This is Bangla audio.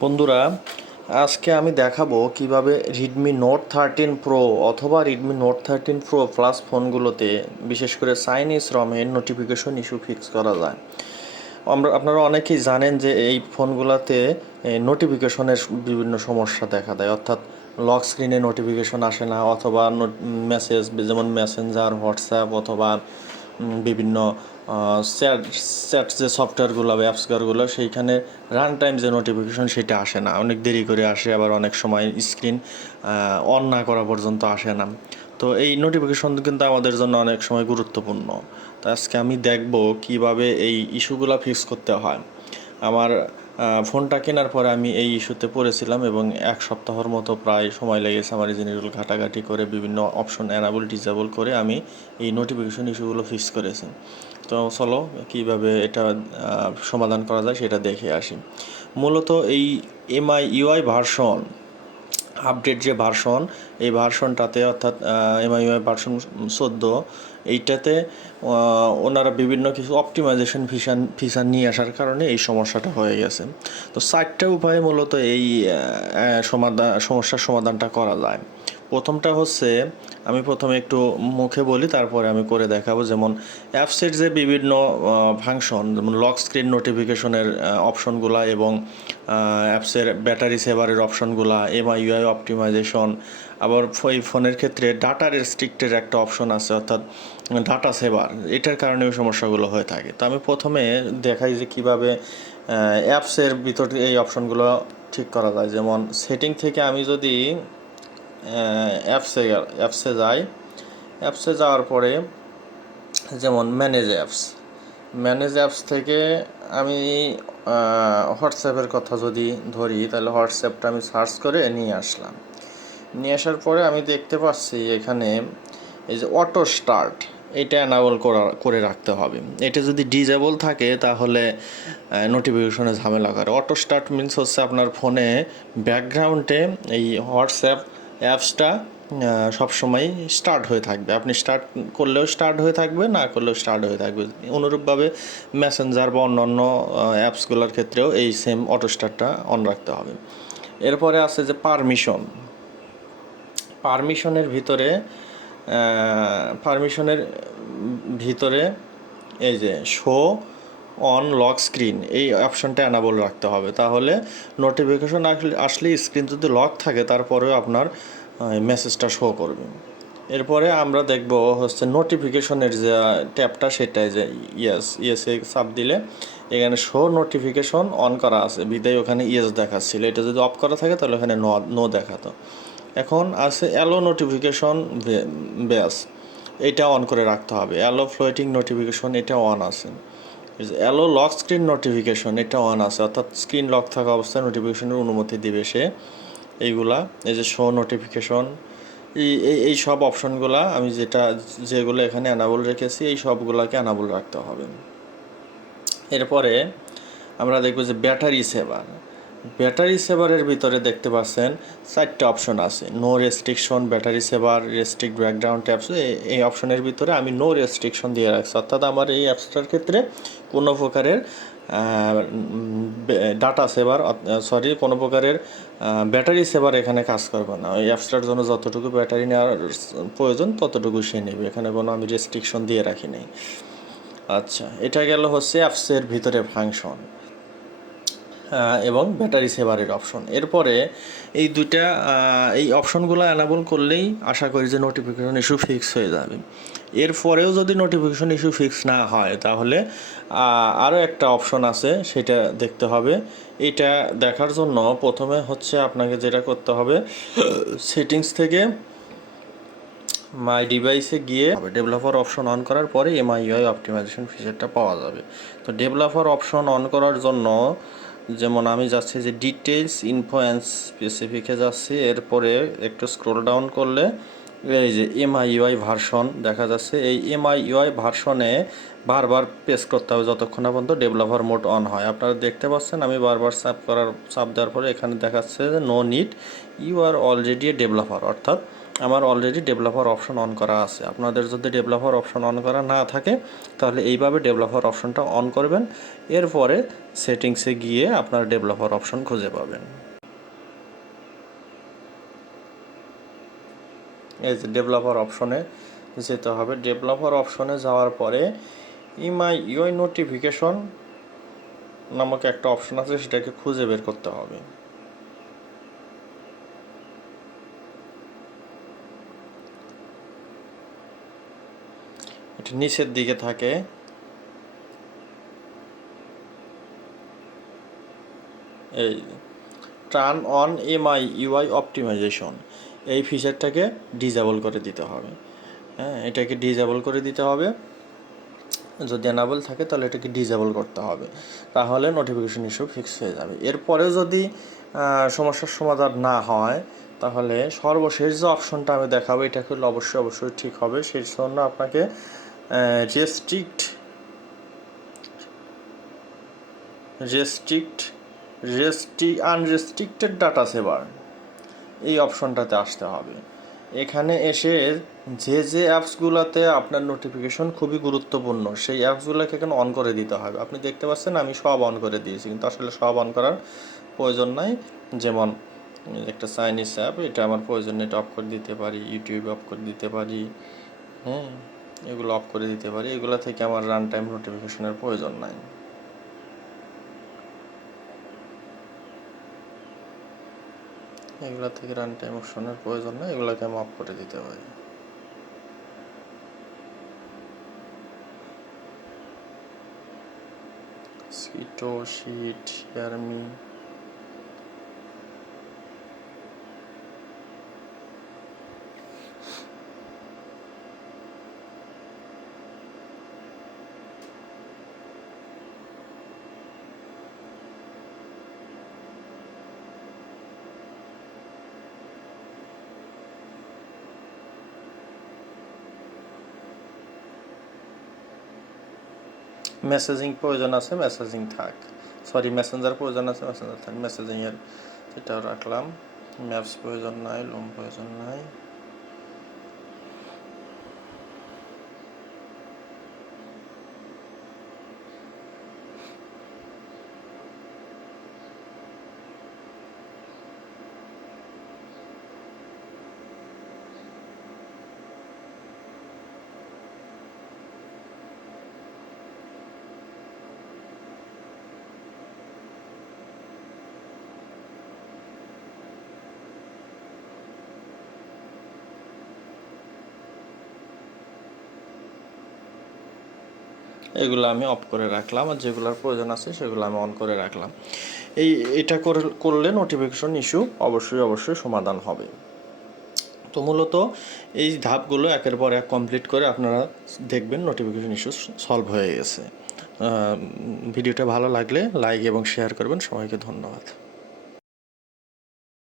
বন্ধুরা, আজকে আমি দেখাবো কিভাবে Redmi Note 13 Pro অথবা Redmi Note 13 Pro Plus ফোনগুলোতে বিশেষ করে চাইনিজ রমের নোটিফিকেশন ইস্যু ফিক্স করা যায়। আপনারা অনেকেই জানেন যে এই ফোনগুলোতে নোটিফিকেশনের বিভিন্ন সমস্যা দেখা দেয়, অর্থাৎ লক স্ক্রিনে নোটিফিকেশন আসে না, অথবা মেসেজ যেমন মেসেঞ্জার, হোয়াটসঅ্যাপ অথবা বিভিন্ন চ্যাট চ্যাট যে সফটওয়্যারগুলো বা অ্যাপসগুলো সেইখানে রান টাইম যে নোটিফিকেশন সেটা আসে না, অনেক দেরি করে আসে, আবার অনেক সময় স্ক্রিন অন না করা পর্যন্ত আসে না। তো এই নোটিফিকেশন কিন্তু আমাদের জন্য অনেক সময় গুরুত্বপূর্ণ। তো আজকে আমি দেখব কিভাবে এই ইস্যুগুলো ফিক্স করতে হয়। আমার ফোনটা কেনার পরে আমি এই ইস্যুতে পড়েছিলাম এবং এক সপ্তাহের মতো প্রায় সময় লেগেছে আমার এই জিনিসগুলো ঘাটাঘাটি করে বিভিন্ন অপশন অ্যানাবল ডিসেবল করে আমি এই নোটিফিকেশন ইস্যুগুলো ফিক্স করেছি। তো চলো কীভাবে এটা সমাধান করা যায় সেটা দেখে আসি। মূলত এই এমআই ইউআই ভার্সন আপডেট যে ভার্সন, এই ভার্সনটাতে অর্থাৎ এমআইইউআই ভার্সন 14, এইটাতে ওনারা বিভিন্ন কিছু অপটিমাইজেশন ফিচার নিয়ে আসার কারণে এই সমস্যাটা হয়ে গেছে। তো 4টা উপায়ে মূলত এই সমস্যার সমাধানটা করা যায়। প্রথমটা হচ্ছে, আমি প্রথমে একটু মুখে বলি, তারপরে আমি করে দেখাবো। যেমন অ্যাপসের যে বিভিন্ন ফাংশন, যেমন লক স্ক্রিন নোটিফিকেশনের অপশনগুলা এবং অ্যাপসের ব্যাটারি সেভারের অপশনগুলা, এমআইইউআই অপটিমাইজেশন, আবার এই ফোনের ক্ষেত্রে ডাটা রেস্ট্রিক্টের একটা অপশন আছে, অর্থাৎ ডাটা সেভার, এটার কারণে ওই সমস্যাগুলো হয়ে থাকে। তো আমি প্রথমে দেখাই যে কীভাবে অ্যাপসের ভিতরে এই অপশনগুলো ঠিক করা যায়। যেমন সেটিং থেকে আমি যদি অ্যাপসে যাই, অ্যাপসে যাওয়ার পরে যেমন ম্যানেজ অ্যাপস থেকে আমি হোয়াটসঅ্যাপের কথা যদি ধরি, তাহলে হোয়াটসঅ্যাপটা আমি সার্চ করে নিয়ে আসলাম। নিয়ে আসার পরে আমি দেখতে পাচ্ছি এখানে এই যে অটো স্টার্ট, এটা অ্যানাবল করে রাখতে হবে। এটা যদি ডিজেবল থাকে তাহলে নোটিফিকেশনে ঝামেলা করে। অটো স্টার্ট মিনস হচ্ছে আপনার ফোনে ব্যাকগ্রাউন্ডে এই হোয়াটসঅ্যাপ অ্যাপসটা সবসময় স্টার্ট হয়ে থাকবে। আপনি স্টার্ট করলেও স্টার্ট হয়ে থাকবে, না করলেও স্টার্ট হয়ে থাকবে। অনুরূপভাবে মেসেঞ্জার বা অন্যান্য অ্যাপসগুলোর ক্ষেত্রেও এই সেম অটো স্টার্টটা অন রাখতে হবে। এরপরে আছে যে পারমিশনের ভিতরে এই যে শো অন লক স্ক্রিন, এই অপশনটা অ্যানাবল রাখতে হবে। তাহলে নোটিফিকেশন আসলে স্ক্রিন যদি লক থাকে তারপরেও আপনার মেসেজটা শো করবে। এরপরে আমরা দেখব হচ্ছে নোটিফিকেশনের যে ট্যাবটা, সেটাই যে ইয়েসে চাপ দিলে এখানে শো নোটিফিকেশন অন করা আছে বিদায় ওখানে ইয়েস দেখাচ্ছিল। এটা যদি অফ করা থাকে তাহলে ওখানে নো দেখাতো। এখন আছে অ্যালো নোটিফিকেশন ব্যাস, এটা অন করে রাখতে হবে। অ্যালো ফ্লোটিং নোটিফিকেশন, এটা অন আছে। অ্যালো লক স্ক্রিন নোটিফিকেশন, এটা অন আছে, অর্থাৎ স্ক্রিন লক থাকা অবস্থায় নোটিফিকেশনের অনুমতি দিবে সে। এইগুলা এই যে শো নোটিফিকেশন, এই সব অপশনগুলা আমি যেগুলো এখানে অ্যানাবল রেখেছি, এই সবগুলোকে অ্যানাবল রাখতে হবে। এরপরে আমরা দেখব যে ব্যাটারি সেভারের ভিতরে দেখতে পাচ্ছেন 4টা অপশন আছে। No restriction, battery saver, restrict background apps. এই অপশনের ভিতরে আমি নো রেস্ট্রিকশন দিয়ে রাখছি, অর্থাৎ আমার এই অ্যাপসটার ক্ষেত্রে কোনো প্রকারের কোনো প্রকারের ব্যাটারি সেভার এখানে কাজ করবে না। এই অ্যাপসটার জন্য যতটুকু ব্যাটারি নেওয়ার প্রয়োজন ততটুকু সে নেবে, এখানে কোনো আমি রেস্ট্রিকশন দিয়ে রাখি নাই। আচ্ছা, এটা গেল হচ্ছে অ্যাপসের ভিতরে ফাংশন এবং ব্যাটারি সেভারের অপশন। এরপরে এই অপশনগুলো অ্যানাবল করলেই আশা করি যে নোটিফিকেশন ইস্যু ফিক্স হয়ে যাবে। এরপরেও যদি নোটিফিকেশন ইস্যু ফিক্স না হয় তাহলে আরও একটা অপশন আছে, সেটা দেখতে হবে। এটা দেখার জন্য প্রথমে হচ্ছে আপনাকে যেটা করতে হবে, সেটিংস থেকে মাই ডিভাইসে গিয়ে ডেভেলপার অপশন অন করার পরে এমআইইউআই অপটিমাইজেশন ফিচারটা পাওয়া যাবে। তো ডেভেলপার অপশন অন করার জন্য যেমন আমি যাচ্ছি যে ডিটেলস, ইনফো অ্যান্ড স্পেসিফিকে যাচ্ছি। এরপরে একটু স্ক্রোল ডাউন করলে এই যে এমআইইউআই ভার্সন দেখা যাচ্ছে। এই এমআইইউআই ভার্সনে বারবার প্রেস করতে হবে যতক্ষণ না পর্যন্ত ডেভেলপার মোড অন হয়। আপনারা দেখতে পাচ্ছেন আমি বারবার চাপ দেওয়ার পরে এখানে দেখাচ্ছে যে no need, you are already a developer, অর্থাৎ আমার অলরেডি ডেভেলপার অপশন অন করা আছে। আপনাদের যদি ডেভেলপার অপশন অন করা না থাকে তাহলে এইভাবে ডেভেলপার অপশনটা অন করবেন, এরপরে সেটিংসে গিয়ে আপনার ডেভেলপার অপশন খুঁজে পাবেন। এই যে ডেভেলপার অপশনে যেতে হবে। ডেভেলপার অপশনে যাওয়ার পরে ইমাই ইউআই নোটিফিকেশন নামক একটা অপশন আছে, সেটাকে খুঁজে বের করতে হবে। এটা নিচের দিকে থাকে। এই turn on MIUI optimization, এই ফিচারটাকে ডিজেবল করে দিতে হবে। হ্যাঁ, এটাকে ডিজেবল করে দিতে হবে। যদি এনাবল থাকে তাহলে এটাকে ডিজেবল করতে হবে, তাহলে নোটিফিকেশন ইস্যু ফিক্স হয়ে যাবে। এরপরেও যদি সমস্যার সমাধান না হয় তাহলে সর্বশেষ যে অপশনটা আমি দেখাবো এটা করলে অবশ্যই ঠিক হবে। সেই জন্য আপনাকে রেস্ট্রিক্ট আনরেস্ট্রিক্টেড ডাটা সেভার, এই অপশনটাতে আসতে হবে। এখানে এসে যে অ্যাপসগুলোতে আপনার নোটিফিকেশন খুবই গুরুত্বপূর্ণ সেই অ্যাপসগুলোকে এখানে অন করে দিতে হবে। আপনি দেখতে পাচ্ছেন আমি সব অন করে দিয়েছি, কিন্তু আসলে সব অন করার প্রয়োজন নাই। যেমন একটা চাইনিজ অ্যাপ, এটা আমার প্রয়োজন নেই, এটা অফ করে দিতে পারি। ইউটিউব অফ করে দিতে পারি, এগুলো অফ করে দিতে পারি। এগুলো থেকে আমার রান টাইম নোটিফিকেশনের প্রয়োজন নাই। এগুলো থেকে রান টাইম অপশনের প্রয়োজন নেই, এগুলোকে আমি অফ করে দিতে পারি। Xiaomi মেসেজিং প্রয়োজন আছে, মেসেজিং থাক। মেসেঞ্জার প্রয়োজন আছে, মেসেঞ্জার থাক। মেসেজিংয়ের এটা রাখলাম। ম্যাপস প্রয়োজন নাই, লোম প্রয়োজন নাই। এগুলো আমি অফ করে রাখলাম, আর যেগুলোর প্রয়োজন আছে সেগুলো আমি অন করে রাখলাম। এটা করলে নোটিফিকেশন ইস্যু অবশ্যই সমাধান হবে। তো মূলত এই ধাপগুলো একের পর এক কমপ্লিট করে আপনারা দেখবেন নোটিফিকেশন ইস্যু সলভ হয়ে গেছে। ভিডিওটা ভালো লাগলে লাইক এবং শেয়ার করবেন। সবাইকে ধন্যবাদ।